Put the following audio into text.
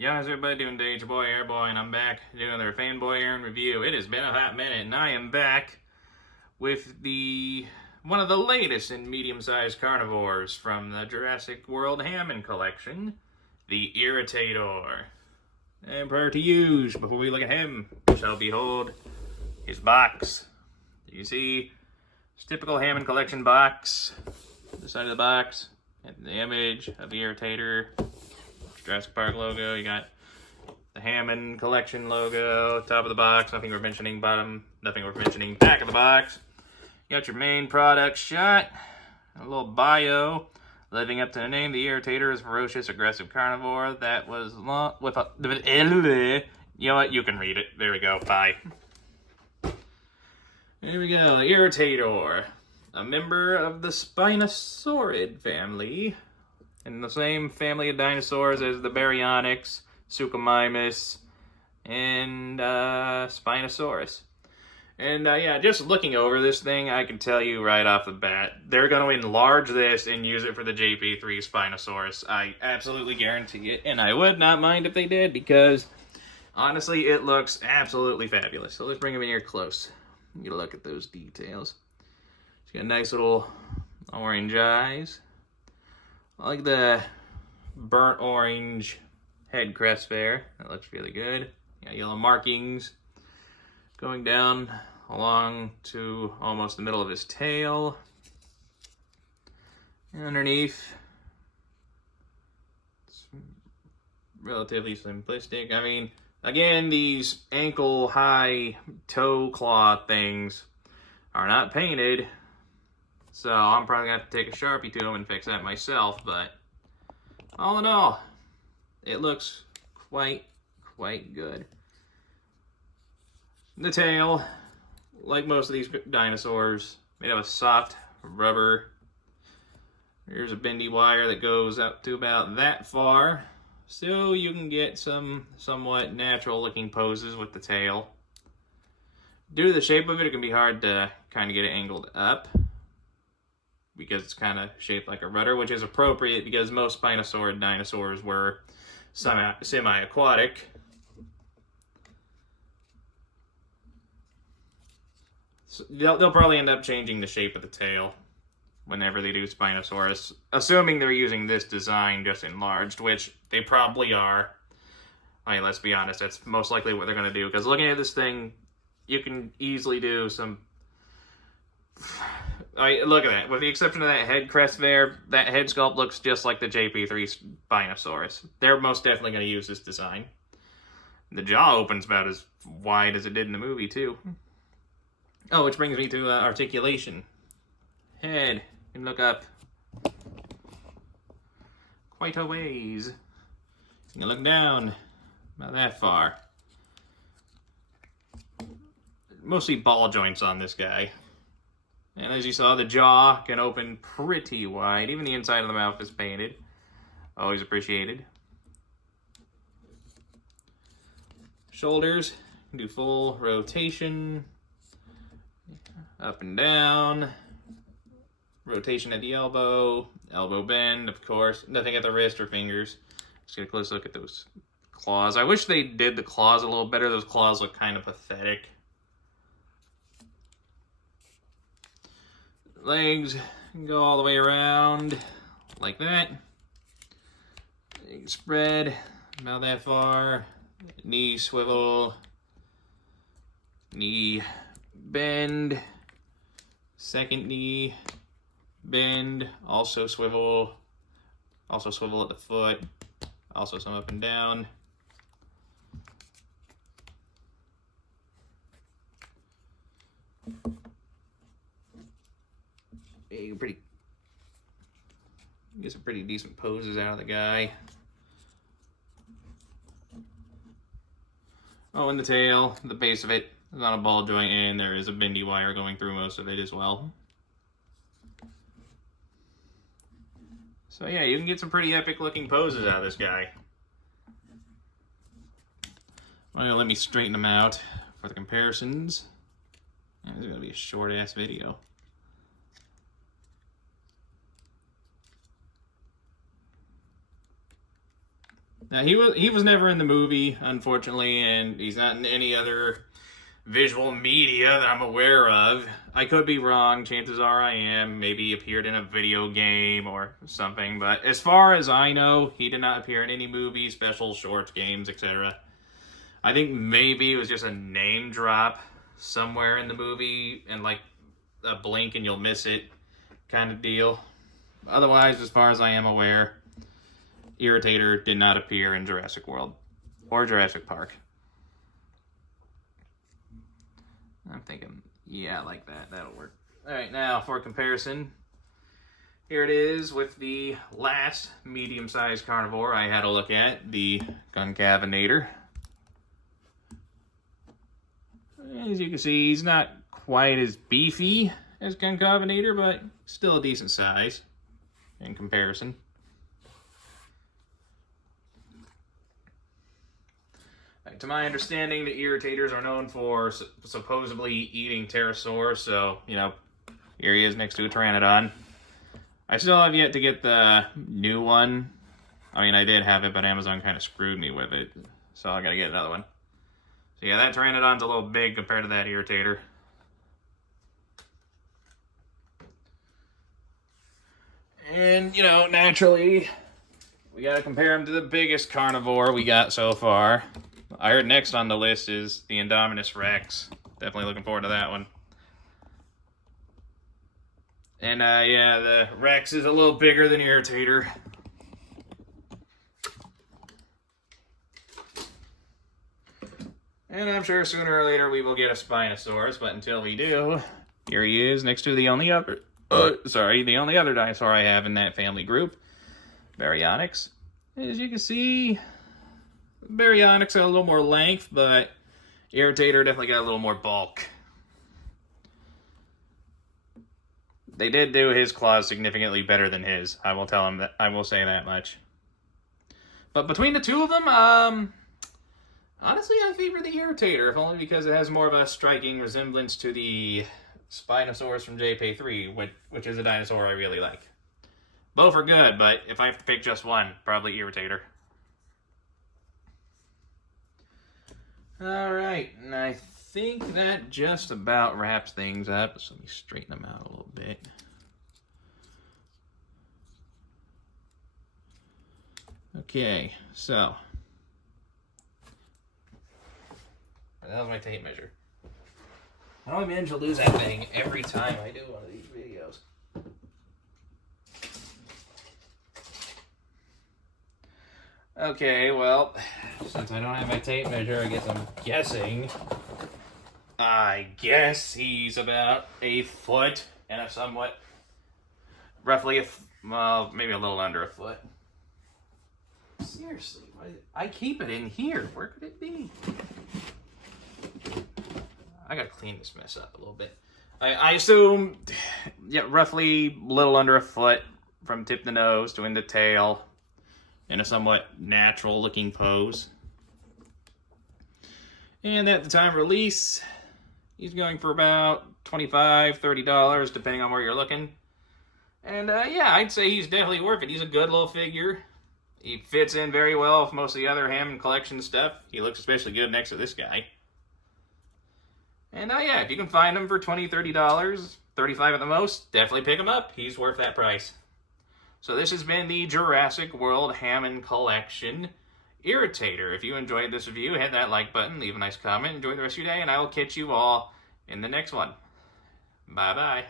Yeah, how's everybody doing today? It's your boy Airboy, and I'm back doing another FanBoyAaron review. It has been a hot minute, and I am back with one of the latest in medium-sized carnivores from the Jurassic World Hammond collection, the Irritator. And prior to use, before we look at him, we shall behold his box. You see, it's typical Hammond collection box. The side of the box, and the image of the Irritator. Jurassic Park logo, you got the Hammond collection logo, top of the box, nothing worth mentioning, bottom, nothing worth mentioning, back of the box. You got your main product shot, a little bio, living up to the name, the Irritator is a ferocious, aggressive carnivore that was with a, you know what, you can read it, there we go, bye. There we go, the Irritator, a member of the Spinosaurid family, in the same family of dinosaurs as the Baryonyx, Suchomimus, and Spinosaurus. And yeah, just looking over this thing, I can tell you right off the bat, they're going to enlarge this and use it for the JP3 Spinosaurus. I absolutely guarantee it, and I would not mind if they did, because honestly, it looks absolutely fabulous. So let's bring him in here close. Get a look at those details. He's got nice little orange eyes. I like the burnt orange head crest there. That looks really good. Yeah, yellow markings going down along to almost the middle of his tail. And underneath, it's relatively simplistic. I mean, again, these ankle-high toe claw things are not painted. So I'm probably going to have to take a Sharpie to them and fix that myself, but all in all, it looks quite good. The tail, like most of these dinosaurs, made of a soft rubber. Here's a bendy wire that goes up to about that far, so you can get some somewhat natural looking poses with the tail. Due to the shape of it, it can be hard to kind of get it angled up, because it's kind of shaped like a rudder, which is appropriate because most Spinosaurid dinosaurs were semi-aquatic. So they'll probably end up changing the shape of the tail whenever they do Spinosaurus, assuming they're using this design just enlarged, which they probably are. I mean, let's be honest, that's most likely what they're going to do, because looking at this thing, you can easily do some... look at that. With the exception of that head crest there, that head sculpt looks just like the JP3 Spinosaurus. They're most definitely going to use this design. The jaw opens about as wide as it did in the movie, too. Oh, which brings me to articulation. Head. You can look up quite a ways. You can look down about that far. Mostly ball joints on this guy. And as you saw, the jaw can open pretty wide. Even the inside of the mouth is painted. Always appreciated. Shoulders, do full rotation. Up and down. Rotation at the elbow. Elbow bend, of course. Nothing at the wrist or fingers. Just get a close look at those claws. I wish they did the claws a little better. Those claws look kind of pathetic. Legs can go all the way around like that. Leg spread about that far. Knee swivel. Knee bend. Second knee bend. Also swivel. Also swivel at the foot. Also some up and down. You can get some pretty decent poses out of the guy. Oh, and the tail, the base of it is on a ball joint, and there is a bendy wire going through most of it as well. So yeah, you can get some pretty epic looking poses out of this guy. Well, let me straighten them out for the comparisons. Yeah, this is gonna be a short ass video. Now, he was never in the movie, unfortunately, and he's not in any other visual media that I'm aware of. I could be wrong. Chances are I am. Maybe he appeared in a video game or something. But as far as I know, he did not appear in any movies, specials, shorts, games, etc. I think maybe it was just a name drop somewhere in the movie and like a blink and you'll miss it kind of deal. Otherwise, as far as I am aware, Irritator did not appear in Jurassic World or Jurassic Park. I'm thinking, yeah, like that. That'll work. All right, now for comparison, here it is with the last medium-sized carnivore I had a look at, the Concavinator. As you can see, he's not quite as beefy as Concavinator, but still a decent size in comparison. To my understanding, the Irritators are known for supposedly eating pterosaurs, so, you know, here he is next to a Pteranodon. I still have yet to get the new one. I mean, I did have it, but Amazon kind of screwed me with it, so I gotta get another one. So yeah, that Pteranodon's a little big compared to that Irritator. And, you know, naturally, we gotta compare him to the biggest carnivore we got so far. I heard next on the list is the Indominus Rex. Definitely looking forward to that one. And yeah, the Rex is a little bigger than Irritator. And I'm sure sooner or later we will get a Spinosaurus, but until we do, here he is next to the only other dinosaur I have in that family group, Baryonyx. As you can see, Baryonyx got a little more length, but Irritator definitely got a little more bulk. They did do his claws significantly better than his. I will tell him that. I will say that much. But between the two of them, honestly, I favor the Irritator, if only because it has more of a striking resemblance to the Spinosaurus from JP3, which is a dinosaur I really like. Both are good, but if I have to pick just one, probably Irritator. Alright, and I think that just about wraps things up. So let me straighten them out a little bit. Okay, so. That was my tape measure. How do I manage to lose that thing every time I do one of these videos? Okay, well, since I don't have my tape measure, I guess I'm guessing. I guess he's about a foot and a somewhat, roughly, well, maybe a little under a foot. Seriously, I keep it in here. Where could it be? I gotta clean this mess up a little bit. I assume, yeah, roughly a little under a foot from tip to nose to end the tail. In a somewhat natural looking pose. And at the time of release, he's going for about $25, $30, depending on where you're looking. And yeah, I'd say he's definitely worth it. He's a good little figure. He fits in very well with most of the other Hammond collection stuff. He looks especially good next to this guy. And yeah, if you can find him for $20, $30, $35 at the most, definitely pick him up. He's worth that price. So this has been the Jurassic World Hammond Collection Irritator. If you enjoyed this review, hit that like button, leave a nice comment, enjoy the rest of your day, and I will catch you all in the next one. Bye-bye.